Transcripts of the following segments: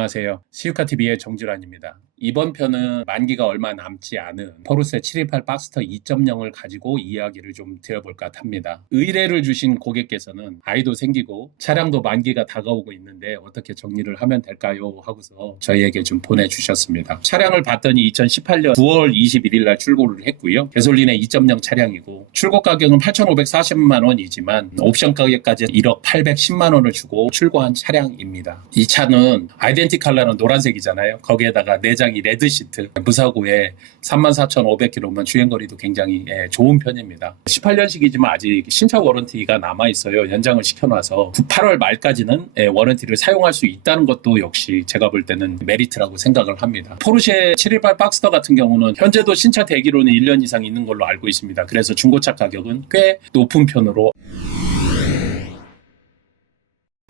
안녕하세요. 시유카TV의 정준환입니다. 이번 편은 만기가 얼마 남지 않은 포르쉐 728 박스터 2.0을 가지고 이야기를 좀 드려볼까 합니다. 의뢰를 주신 고객께서는 아이도 생기고 차량도 만기가 다가오고 있는데 어떻게 정리를 하면 될까요? 하고서 저희에게 좀 보내주셨습니다. 차량을 봤더니 2018년 9월 21일 날 출고를 했고요. 개솔린의 2.0 차량이고 출고 가격은 8,540만 원이지만 옵션 가격까지 1억 810만 원을 주고 출고한 차량입니다. 이 차는 아이덴티 컬러는 노란색이잖아요. 거기에다가 내장이 레드 시트, 무사고에 34,500km면 주행거리도 굉장히 좋은 편입니다. 18년식이지만 아직 신차 워런티가 남아있어요. 연장을 시켜놔서 8월 말까지는 워런티를 사용할 수 있다는 것도 역시 제가 볼 때는 메리트라고 생각을 합니다. 포르쉐 718 박스터 같은 경우는 현재도 신차 대기로는 1년 이상 있는 걸로 알고 있습니다. 그래서 중고차 가격은 꽤 높은 편으로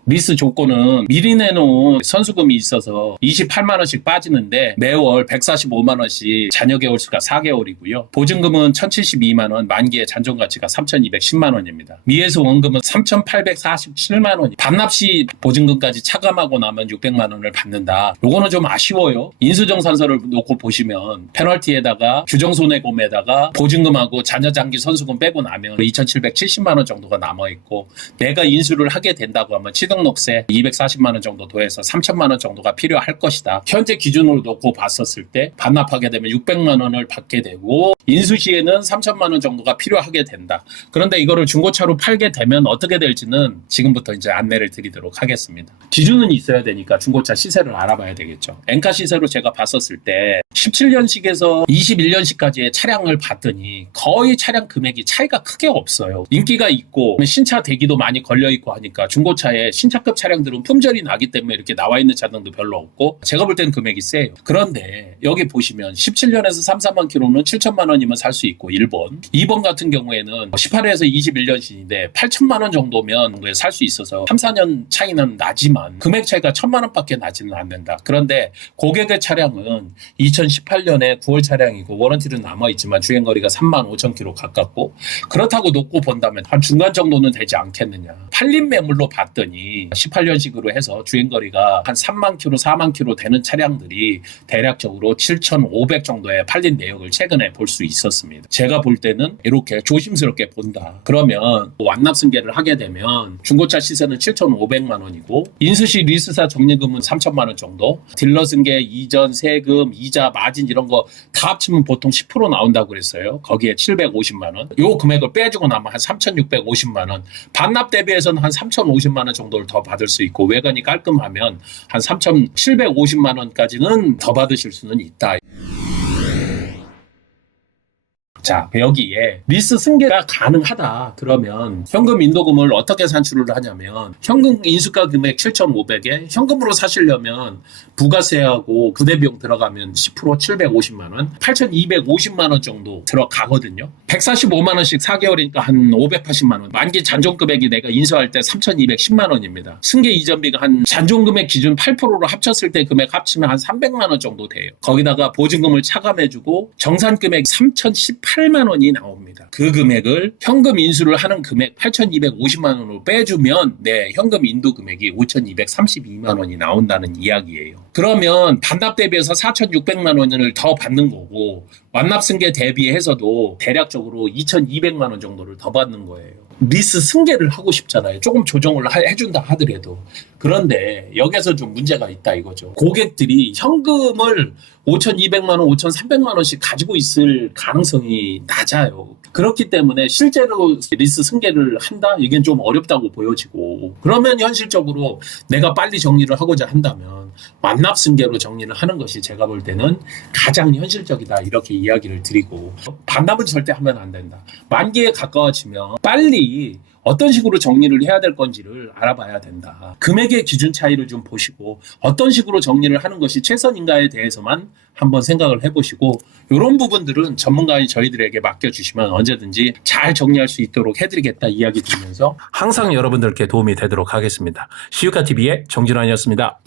리스 조건은 미리 내놓은 선수금이 있어서 28만원씩 빠지는데 매월 145만원씩 잔여 개월 수가 4개월이고요. 보증금은 1,072만원, 만기의 잔존가치가 3,210만원입니다. 미해소 원금은 3,847만원이 반납 시 보증금까지 차감하고 나면 600만원을 받는다. 요거는 좀 아쉬워요. 인수정산서를 놓고 보시면 페널티에다가 규정손해보험에다가 보증금하고 잔여장기 선수금 빼고 나면 2,770만원 정도가 남아있고 내가 인수를 하게 된다고 하면 취등록세 240만 원 정도 더해서 3천만 원 정도가 필요할 것이다. 현재 기준으로 놓고 봤었을 때 반납하게 되면 600만 원을 받게 되고 인수 시에는 3천만 원 정도가 필요하게 된다. 그런데 이거를 중고차로 팔게 되면 어떻게 될지는 지금부터 이제 안내를 드리도록 하겠습니다. 기준은 있어야 되니까 중고차 시세를 알아봐야 되겠죠. 엔카 시세로 제가 봤었을 때 17년식에서 21년식까지의 차량을 봤더니 거의 차량 금액이 차이가 크게 없어요. 인기가 있고 신차 대기도 많이 걸려있고 하니까 중고차에 신차급 차량들은 품절이 나기 때문에 이렇게 나와 있는 차량도 별로 없고 제가 볼 때는 금액이 세요. 그런데 여기 보시면 17년에서 3, 4만 킬로는 7천만 원이면 살 수 있고 1번 2번 같은 경우에는 18에서 21년식인데 8천만 원 정도면 살 수 있어서 3, 4년 차이는 나지만 금액 차이가 1,000만 원밖에 나지는 않는다. 그런데 고객의 차량은 2018년에 9월 차량이고 워런티는 남아있지만 주행거리가 35,000km 가깝고 그렇다고 놓고 본다면 한 중간 정도는 되지 않겠느냐. 팔린 매물로 봤더니 18년식으로 해서 주행거리가 한 3만 km, 4만 km 되는 차량들이 대략적으로 7,500 정도의 팔린 내역을 최근에 볼 수 있었습니다. 제가 볼 때는 이렇게 조심스럽게 본다. 그러면 완납 승계를 하게 되면 중고차 시세는 7,500만 원이고 인수시 리스사 적립금은 3천만 원 정도, 딜러 승계 이전 세금, 이자, 마진 이런 거 다 합치면 보통 10% 나온다고 그랬어요. 거기에 750만 원. 요 금액을 빼주고 나면 한 3,650만 원. 반납 대비해서는 한 3,050만 원 정도를 더 받을 수 있고 외관이 깔끔하면 한 3,750만 원까지는 더 받으실 수는 있다. 자, 여기에 리스 승계가 가능하다. 그러면 현금 인도금을 어떻게 산출을 하냐면 현금 인수가 금액 7,500에 현금으로 사시려면 부가세하고 부대비용 들어가면 10% 750만 원, 8,250만 원 정도 들어가거든요. 145만 원씩 4개월이니까 한 580만 원. 만기 잔존 금액이 내가 인수할 때 3,210만 원입니다. 승계 이전비가 한 잔존 금액 기준 8%로 합쳤을 때 금액 합치면 한 300만 원 정도 돼요. 거기다가 보증금을 차감해주고 정산 금액 3,018만 원이 나옵니다. 그 금액을 현금 인수를 하는 금액 8,250만 원으로 빼주면 내 현금 인도 금액이 5,232만 원이 나온다는 이야기예요. 그러면 반납 대비해서 4,600만 원을 더 받는 거고 완납 승계 대비해서도 대략적으로 2,200만 원 정도를 더 받는 거예요. 리스 승계를 하고 싶잖아요. 조금 조정을 해준다 하더라도. 그런데 여기서 좀 문제가 있다 이거죠. 고객들이 현금을 5,200만 원, 5,300만 원씩 가지고 있을 가능성이 낮아요. 그렇기 때문에 실제로 리스 승계를 한다? 이게 좀 어렵다고 보여지고 그러면 현실적으로 내가 빨리 정리를 하고자 한다면 완납 승계로 정리를 하는 것이 제가 볼 때는 가장 현실적이다 이렇게 이야기를 드리고 반납은 절대 하면 안 된다. 만기에 가까워지면 빨리 어떤 식으로 정리를 해야 될 건지를 알아봐야 된다. 금액의 기준 차이를 좀 보시고 어떤 식으로 정리를 하는 것이 최선인가에 대해서만 한번 생각을 해보시고 이런 부분들은 전문가인 저희들에게 맡겨주시면 언제든지 잘 정리할 수 있도록 해드리겠다 이야기 드리면서 항상 여러분들께 도움이 되도록 하겠습니다. 시유카TV의 정준환이었습니다.